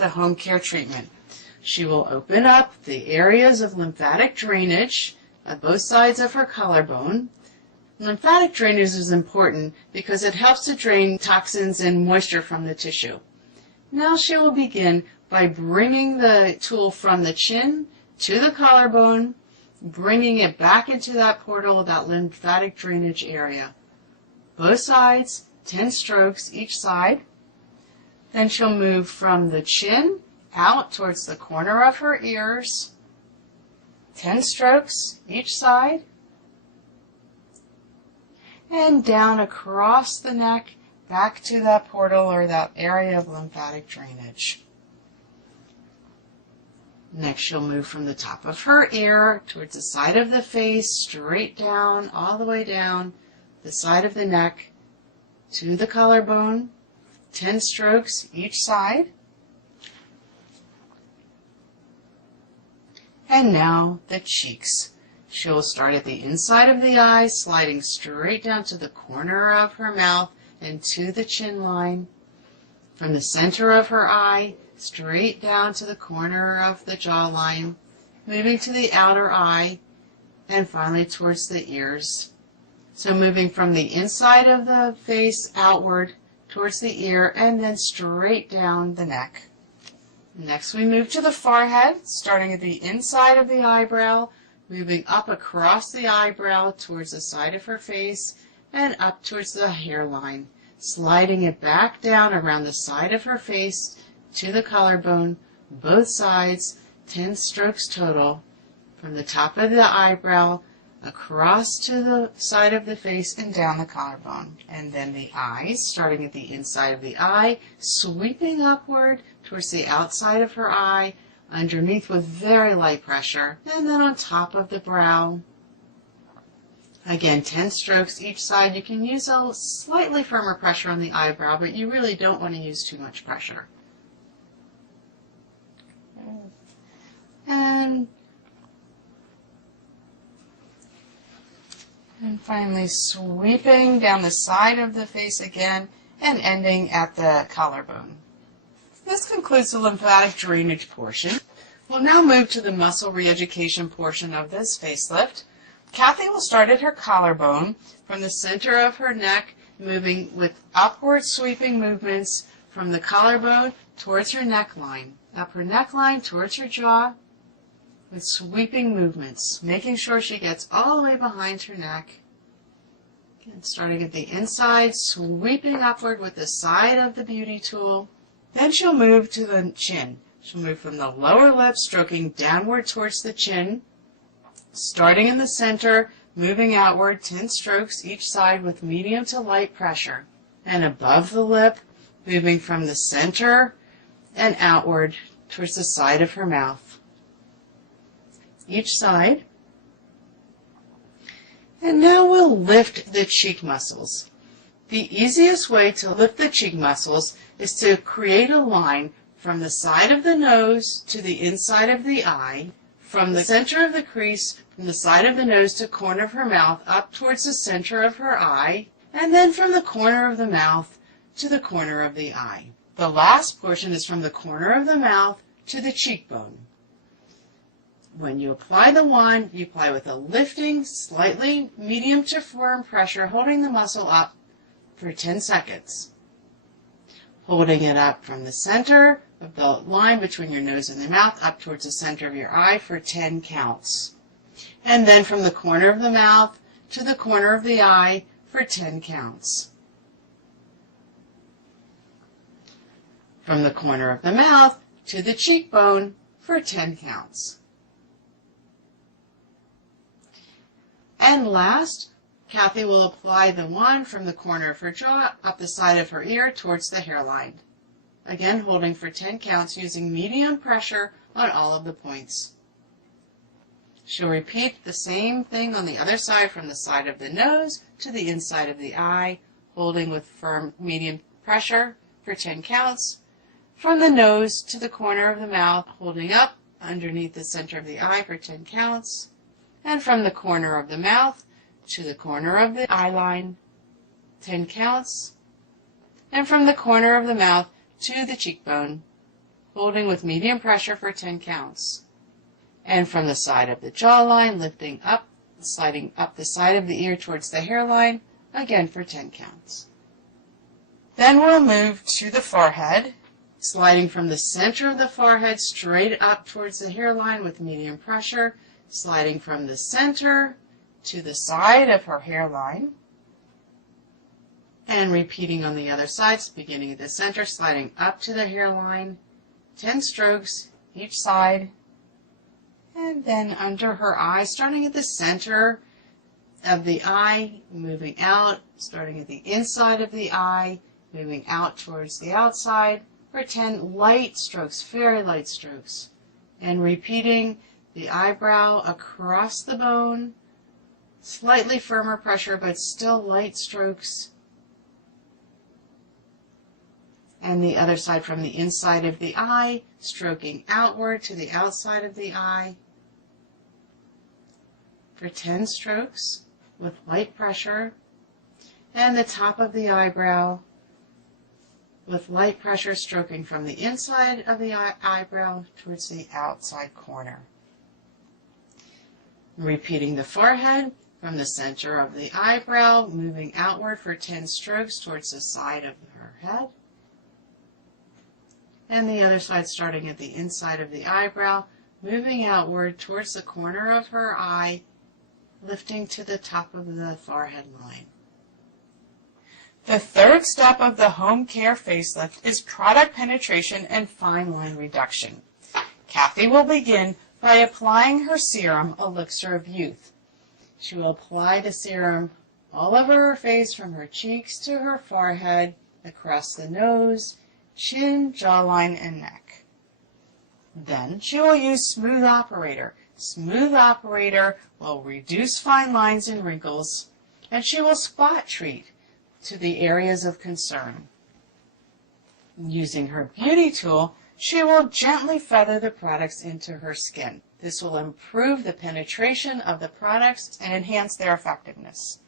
the home care treatment. She will open up the areas of lymphatic drainage on both sides of her collarbone. Lymphatic drainage is important because it helps to drain toxins and moisture from the tissue. Now she will begin by bringing the tool from the chin to the collarbone, bringing it back into that portal, that lymphatic drainage area. Both sides, 10 strokes each side. Then she'll move from the chin out towards the corner of her ears, 10 strokes each side, and down across the neck back to that portal or that area of lymphatic drainage. Next, she'll move from the top of her ear towards the side of the face, straight down, all the way down the side of the neck to the collarbone, 10 strokes each side. And now the cheeks. She'll start at the inside of the eye, sliding straight down to the corner of her mouth and to the chin line. From the center of her eye, straight down to the corner of the jawline, moving to the outer eye, and finally towards the ears. So moving from the inside of the face outward towards the ear, and then straight down the neck. Next we move to the forehead, starting at the inside of the eyebrow, moving up across the eyebrow towards the side of her face, and up towards the hairline, sliding it back down around the side of her face to the collarbone, both sides, 10 strokes total, from the top of the eyebrow across to the side of the face and down the collarbone. And then the eyes, starting at the inside of the eye, sweeping upward towards the outside of her eye, underneath with very light pressure, and then on top of the brow. Again, 10 strokes each side. You can use a slightly firmer pressure on the eyebrow, but you really don't want to use too much pressure. And finally sweeping down the side of the face again and ending at the collarbone. This concludes the lymphatic drainage portion. We'll now move to the muscle re-education portion of this facelift. Kathy will start at her collarbone from the center of her neck, moving with upward sweeping movements from the collarbone towards her neckline, up her neckline towards her jaw, with sweeping movements, making sure she gets all the way behind her neck. Again, starting at the inside, sweeping upward with the side of the beauty tool. Then she'll move to the chin. She'll move from the lower lip, stroking downward towards the chin, starting in the center, moving outward, 10 strokes each side with medium to light pressure. And above the lip, moving from the center and outward towards the side of her mouth. Each side. And now we'll lift the cheek muscles. The easiest way to lift the cheek muscles is to create a line from the side of the nose to the inside of the eye, from the center of the crease, from the side of the nose to corner of her mouth, up towards the center of her eye, and then from the corner of the mouth to the corner of the eye. The last portion is from the corner of the mouth to the cheekbone. When you apply the wand, you apply with a lifting, slightly medium to firm pressure, holding the muscle up for 10 seconds. Holding it up from the center of the line between your nose and the mouth up towards the center of your eye for 10 counts. And then from the corner of the mouth to the corner of the eye for 10 counts. From the corner of the mouth to the cheekbone for 10 counts. And last, Kathy will apply the wand from the corner of her jaw up the side of her ear towards the hairline. Again, holding for 10 counts using medium pressure on all of the points. She'll repeat the same thing on the other side from the side of the nose to the inside of the eye, holding with firm medium pressure for 10 counts. From the nose to the corner of the mouth, holding up underneath the center of the eye for 10 counts. And from the corner of the mouth to the corner of the eye line, 10 counts. And from the corner of the mouth to the cheekbone, holding with medium pressure for 10 counts. And from the side of the jawline, lifting up, sliding up the side of the ear towards the hairline, again for 10 counts. Then we'll move to the forehead, sliding from the center of the forehead straight up towards the hairline with medium pressure, sliding from the center to the side of her hairline, and repeating on the other side, beginning at the center, sliding up to the hairline, 10 strokes each side, and then under her eye, starting at the center of the eye, moving out, starting at the inside of the eye, moving out towards the outside, for 10 light strokes, very light strokes, and repeating the eyebrow across the bone, slightly firmer pressure, but still light strokes, and the other side from the inside of the eye, stroking outward to the outside of the eye for 10 strokes with light pressure, and the top of the eyebrow with light pressure stroking from the inside of the eyebrow towards the outside corner. Repeating the forehead from the center of the eyebrow, moving outward for 10 strokes towards the side of her head. And the other side starting at the inside of the eyebrow, moving outward towards the corner of her eye, lifting to the top of the forehead line. The third step of the home care facelift is product penetration and fine line reduction. Kathy will begin by applying her serum, Elixir of Youth. She will apply the serum all over her face from her cheeks to her forehead, across the nose, chin, jawline, and neck. Then she will use Smooth Operator. Smooth Operator will reduce fine lines and wrinkles, and she will spot treat to the areas of concern. Using her beauty tool, she will gently feather the products into her skin. This will improve the penetration of the products and enhance their effectiveness.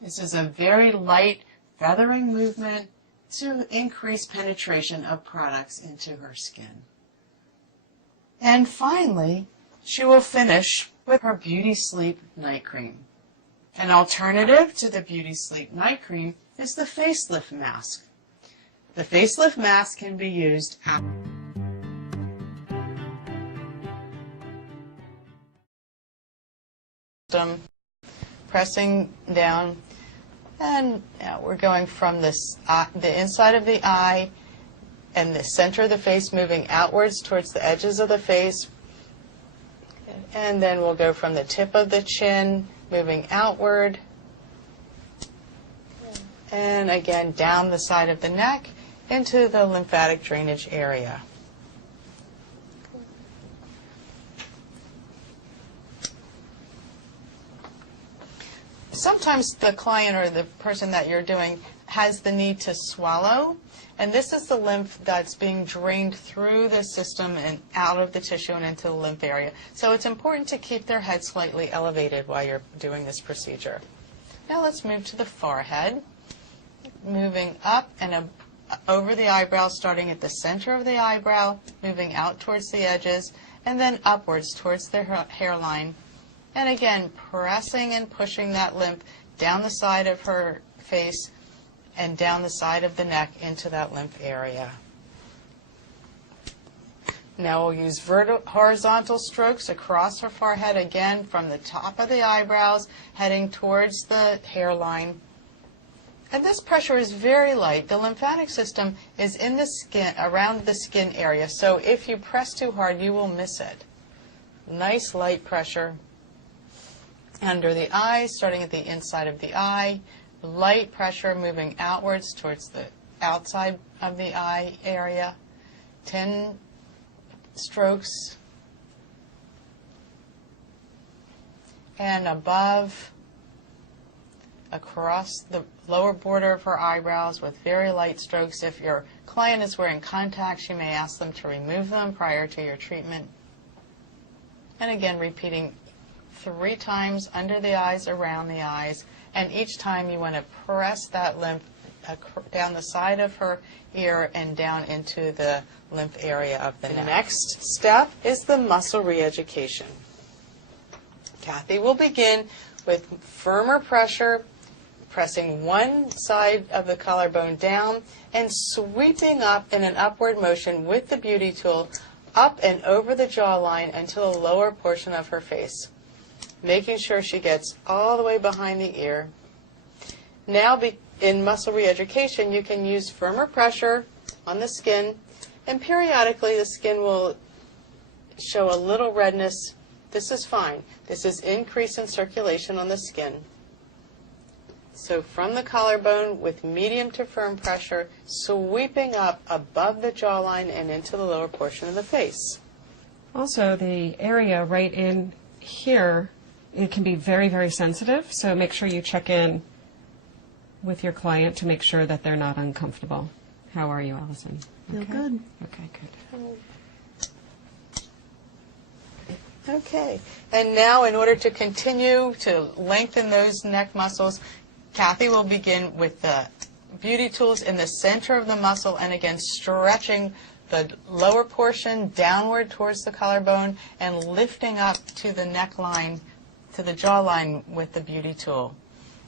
This is a very light feathering movement to increase penetration of products into her skin. And finally, she will finish with her Beauty Sleep Night Cream. An alternative to the Beauty Sleep Night Cream is the facelift mask. The facelift mask can be used after pressing down, and now we're going from this the inside of the eye and the center of the face, moving outwards towards the edges of the face, and then we'll go from the tip of the chin, moving outward, and again down the side of the neck into the lymphatic drainage area. Sometimes the client or the person that you're doing has the need to swallow, and this is the lymph that's being drained through the system and out of the tissue and into the lymph area. So it's important to keep their head slightly elevated while you're doing this procedure. Now let's move to the forehead, moving up and over the eyebrow, starting at the center of the eyebrow, moving out towards the edges, and then upwards towards the hairline. And again, pressing and pushing that lymph down the side of her face and down the side of the neck into that lymph area. Now we'll use horizontal strokes across her forehead, again from the top of the eyebrows, heading towards the hairline. And this pressure is very light. The lymphatic system is in the skin, around the skin area, so if you press too hard, you will miss it. Nice light pressure under the eyes, starting at the inside of the eye, light pressure moving outwards towards the outside of the eye area, 10 strokes, and above, across the lower border of her eyebrows with very light strokes. If your client is wearing contacts, you may ask them to remove them prior to your treatment. And again, repeating 3 times under the eyes, around the eyes, and each time you want to press that lymph down the side of her ear and down into the lymph area of the neck. The next step is the muscle re-education. Kathy will begin with firmer pressure, pressing one side of the collarbone down and sweeping up in an upward motion with the beauty tool up and over the jawline until the lower portion of her face, making sure she gets all the way behind the ear. Now, in muscle re-education, you can use firmer pressure on the skin, and periodically the skin will show a little redness. This is fine. This is increase in circulation on the skin. So from the collarbone with medium to firm pressure, sweeping up above the jawline and into the lower portion of the face. Also, the area right in here, it can be very, very sensitive, so make sure you check in with your client to make sure that they're not uncomfortable. How are you, Allison? Feel good. Okay, good. Okay, and now in order to continue to lengthen those neck muscles, Kathy will begin with the beauty tools in the center of the muscle, and again stretching the lower portion downward towards the collarbone and lifting up to the neckline, to the jawline with the beauty tool.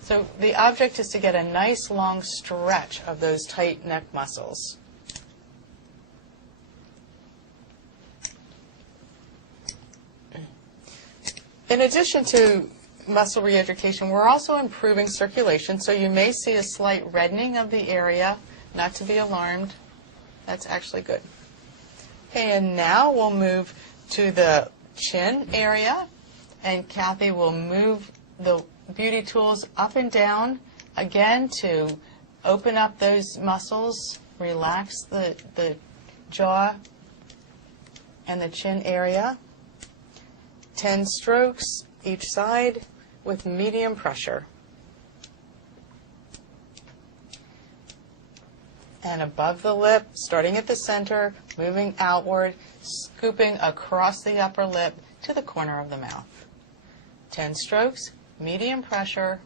So the object is to get a nice long stretch of those tight neck muscles. In addition to muscle re-education, we're also improving circulation, so you may see a slight reddening of the area. Not to be alarmed. That's actually good. Okay, and now we'll move to the chin area, and Kathy will move the beauty tools up and down, again to open up those muscles, relax the jaw and the chin area. 10 strokes each side with medium pressure. And above the lip, starting at the center, moving outward, scooping across the upper lip to the corner of the mouth. 10 strokes, medium pressure.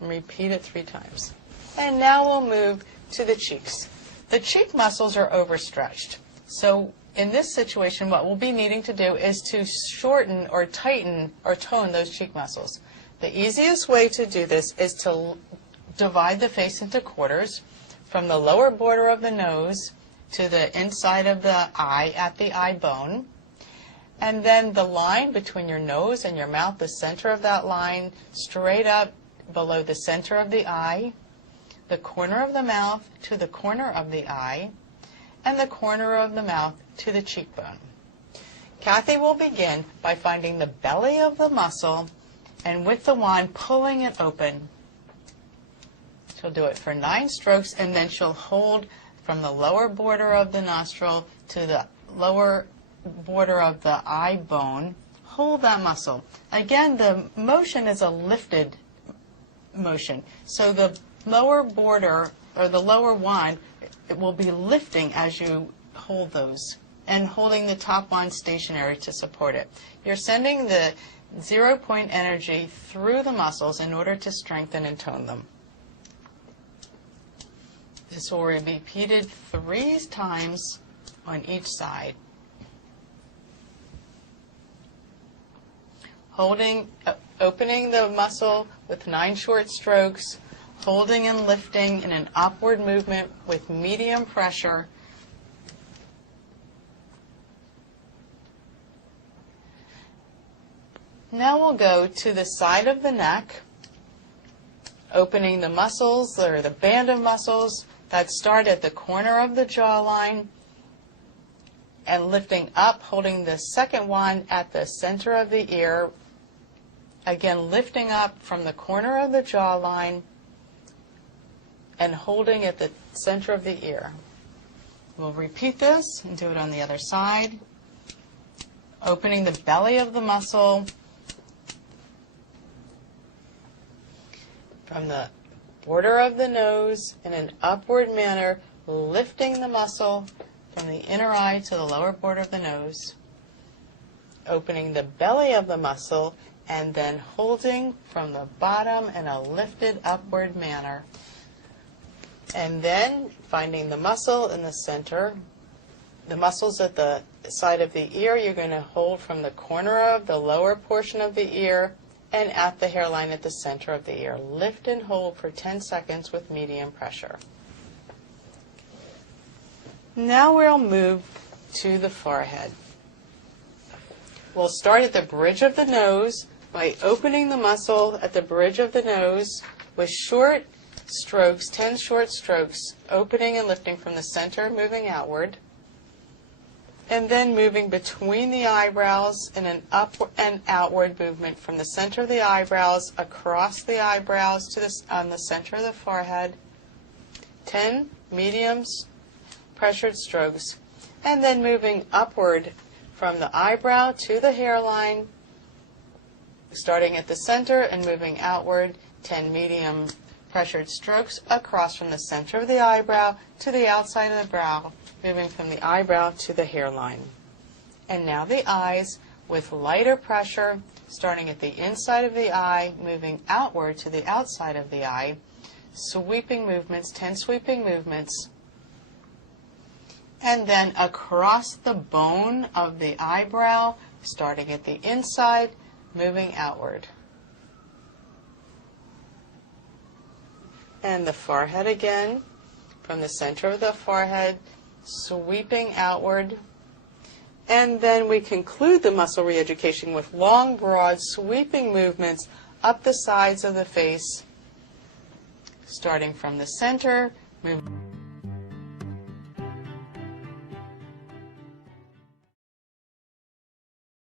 Repeat it 3 times. And now we'll move to the cheeks. The cheek muscles are overstretched. So in this situation, what we'll be needing to do is to shorten or tighten or tone those cheek muscles. The easiest way to do this is to divide the face into quarters from the lower border of the nose to the inside of the eye at the eye bone. And then the line between your nose and your mouth, the center of that line, straight up below the center of the eye, the corner of the mouth to the corner of the eye, and the corner of the mouth to the cheekbone. Kathy will begin by finding the belly of the muscle and with the wand pulling it open. She'll do it for 9 strokes, and then she'll hold from the lower border of the nostril to the lower border of the eye bone. Hold that muscle. Again, the motion is a lifted motion. So the lower border, or the lower wand, it will be lifting as you hold those, and holding the top wand stationary to support it. You're sending the 0-point energy through the muscles in order to strengthen and tone them. This will be repeated 3 times on each side. Holding, opening the muscle with 9 short strokes, holding and lifting in an upward movement with medium pressure. Now we'll go to the side of the neck, opening the muscles, or the band of muscles that start at the corner of the jawline, and lifting up, holding the second wand at the center of the ear. Again, lifting up from the corner of the jawline and holding at the center of the ear. We'll repeat this and do it on the other side. Opening the belly of the muscle from the border of the nose in an upward manner, lifting the muscle from the inner eye to the lower border of the nose. Opening the belly of the muscle and then holding from the bottom in a lifted upward manner. And then finding the muscle in the center, the muscles at the side of the ear, you're going to hold from the corner of the lower portion of the ear and at the hairline at the center of the ear. Lift and hold for 10 seconds with medium pressure. Now we'll move to the forehead. We'll start at the bridge of the nose by opening the muscle at the bridge of the nose with short strokes, 10 short strokes, opening and lifting from the center, moving outward, and then moving between the eyebrows in an upward and outward movement from the center of the eyebrows across the eyebrows to on the center of the forehead. 10 mediums pressured strokes, and then moving upward from the eyebrow to the hairline, starting at the center and moving outward, 10 medium pressured strokes across from the center of the eyebrow to the outside of the brow, moving from the eyebrow to the hairline. And now the eyes with lighter pressure, starting at the inside of the eye, moving outward to the outside of the eye, sweeping movements, 10 sweeping movements, and then across the bone of the eyebrow, starting at the inside, moving outward. And the forehead again, from the center of the forehead, sweeping outward. And then we conclude the muscle re-education with long, broad, sweeping movements up the sides of the face, starting from the center, moving